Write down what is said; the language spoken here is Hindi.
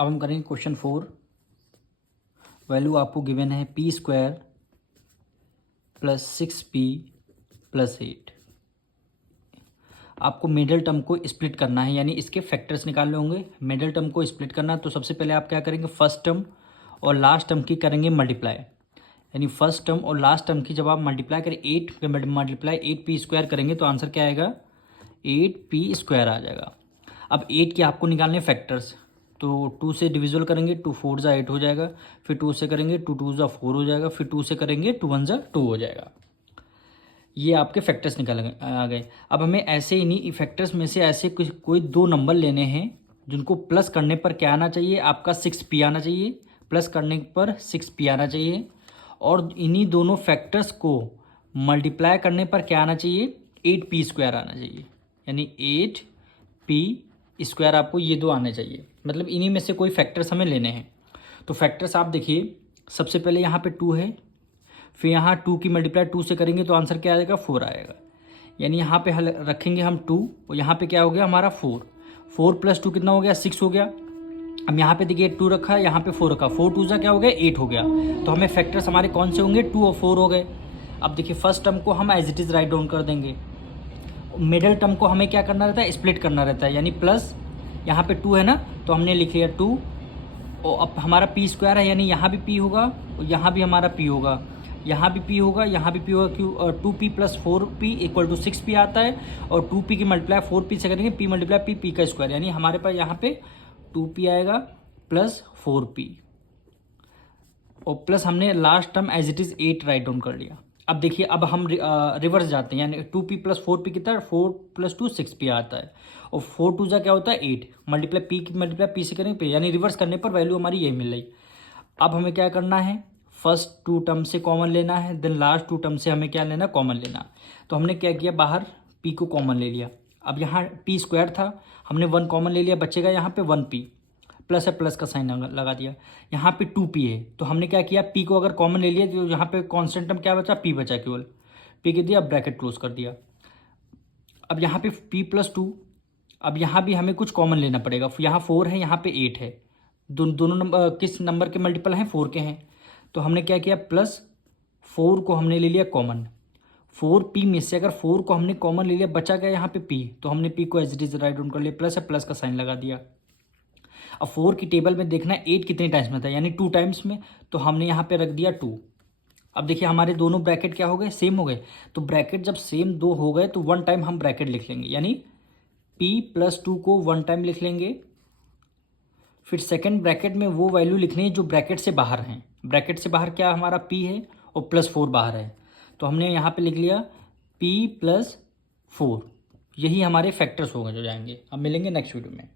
अब हम करेंगे क्वेश्चन 4। वैल्यू आपको गिवन है p² प्लस 6p प्लस 8। आपको मिडल टर्म को स्प्लिट करना है, यानी इसके फैक्टर्स निकालने होंगे। मिडल टर्म को स्प्लिट करना है तो सबसे पहले आप क्या करेंगे, फर्स्ट टर्म और लास्ट टर्म की करेंगे मल्टीप्लाई। यानी फर्स्ट टर्म और लास्ट टर्म की जब आप मल्टीप्लाई करें 8 के मल्टीप्लाई 8p² करेंगे तो आंसर क्या आएगा, 8p² आ जाएगा। अब 8 के आपको निकालने फैक्टर्स, तो 2 से डिविजल करेंगे, 2 4 जा 8 हो जाएगा, फिर 2 से करेंगे 2 2 जा 4 हो जाएगा, फिर 2 से करेंगे 2 1 जा 2 हो जाएगा। ये आपके फैक्टर्स निकल आ गए। अब हमें ऐसे इन्हीं फैक्टर्स में से ऐसे कोई दो नंबर लेने हैं जिनको प्लस करने पर क्या आना चाहिए, आपका 6p आना चाहिए। प्लस करने पर 6p आना चाहिए। और इन्हीं दोनों फैक्टर्स को मल्टीप्लाई करने पर क्या आना चाहिए, 8p² आना चाहिए। यानी 8p² आपको ये दो आने चाहिए। मतलब इन्हीं में से कोई फैक्टर्स हमें लेने हैं। तो फैक्टर्स आप देखिए, सबसे पहले यहाँ पे 2 है, फिर यहाँ 2 की मल्टीप्लाई 2 से करेंगे तो आंसर क्या आएगा, 4 आएगा। यानी यहाँ पे हल रखेंगे हम 2 और यहाँ पे क्या हो गया हमारा 4। 4 प्लस 2 कितना हो गया, 6 हो गया। अब यहाँ पे देखिए 2 रखा, यहाँ पे 4 रखा, 4 2 जा क्या हो गया, 8 हो गया। तो हमें फैक्टर्स हमारे कौन से होंगे, 2 और 4 हो गए। अब देखिए फर्स्ट टर्म को हम as it is write down कर देंगे। मिडल टर्म को हमें क्या करना रहता है, स्प्लिट करना रहता है। यानी प्लस यहाँ पे 2 है ना, तो हमने लिख लिया 2 और अब हमारा p² है, यानी यहाँ भी p होगा और यहाँ भी हमारा p होगा, यहाँ भी p होगा, यहाँ भी p होगा। क्यों, 2p plus 4p equal to 6p आता है। और 2p की मल्टीप्लाई 4p से करेंगे, p मल्टीप्लाई p का स्क्वायर, यानी हमारे पास यहाँ पे 2p आएगा प्लस 4p और प्लस हमने last term as it is 8 write down कर लिया। अब देखिए, अब हम रिवर्स जाते हैं, यानी 2p प्लस 4p कितना है, 4 प्लस 2 6p आता है। और 4 2 जा क्या होता है, 8 मल्टीप्लाई p की मल्टीप्लाई p से करेंगे p, यानी रिवर्स करने पर वैल्यू हमारी यही मिल रही। अब हमें क्या करना है, फर्स्ट 2 टर्म से कॉमन लेना है, देन लास्ट 2 टर्म से हमें क्या लेना, कॉमन लेना। तो हमने क्या किया, बाहर p को कॉमन ले लिया। अब यहाँ p² था, हमने 1 कॉमन ले लिया, बचेगा यहाँ पे 1p, प्लस है प्लस का साइन लगा दिया। यहाँ पे 2p है, तो हमने क्या किया, p को अगर कॉमन ले लिया तो यहाँ पे कॉन्स्टेंट टर्म क्या बचा, p बचा केवल, p के दिया, ब्रैकेट क्लोज कर दिया। अब यहाँ पे p प्लस 2, अब यहाँ भी हमें कुछ कॉमन लेना पड़ेगा। यहाँ 4 है, यहाँ पे 8 है, दोनों नंबर किस नंबर के मल्टीपल हैं, 4 के हैं। तो हमने क्या किया, प्लस 4 को हमने ले लिया कॉमन। 4p में से अगर 4 को हमने कॉमन ले लिया, बचा गया यहाँ पे p, तो हमने p को as it is write down कर लिया, प्लस है प्लस का साइन लगा दिया। अब 4 की टेबल में देखना 8 कितने टाइम्स में था, यानी 2 टाइम्स में, तो हमने यहाँ पे रख दिया 2। अब देखिए हमारे दोनों ब्रैकेट क्या हो गए, सेम हो गए। तो ब्रैकेट जब सेम दो हो गए तो 1 टाइम हम ब्रैकेट लिख लेंगे, यानी p प्लस 2 को 1 टाइम लिख लेंगे। फिर सेकंड ब्रैकेट में वो वैल्यू लिखनी है जो ब्रैकेट से बाहर हैं। ब्रैकेट से बाहर क्या हमारा p है और प्लस 4 बाहर है, तो हमने यहाँ पे लिख लिया p प्लस 4। यही हमारे फैक्टर्स हो गए जो जाएंगे। अब मिलेंगे नेक्स्ट वीडियो में।